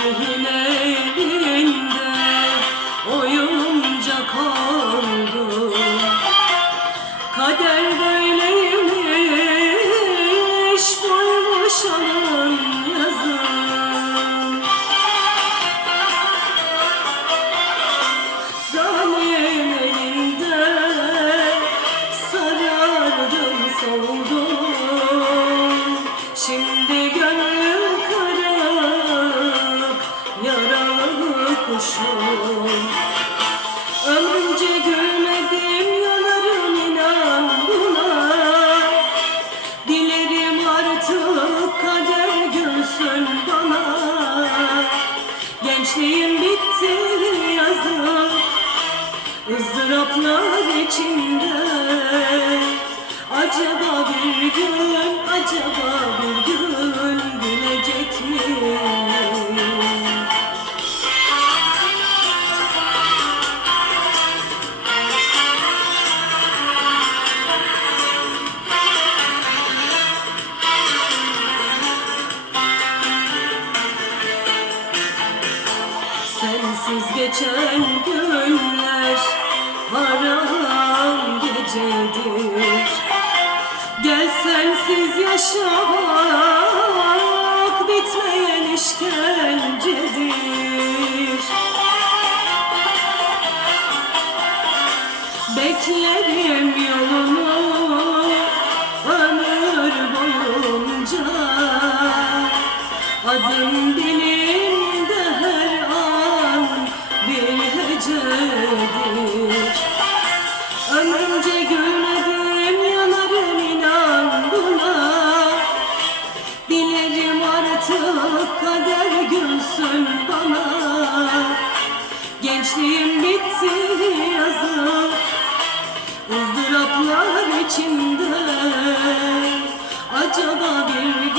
Salih'in elinde oyuncak Ömrümce gülmedim yanarım inan buna. Dilerim artık kader gülsün bana. Gençliğim bitti yazık ızdıraplar içinde. Acaba bir Sensiz geçen günler haram gecedir. Gel sensiz yaşamak bitmeyen işkencedir. Beklerim yolunu ömür boyunca. Adım dilimde kader gülsün bana. Gençliğim bitti yazık ızdıraplar içinde. Acaba bir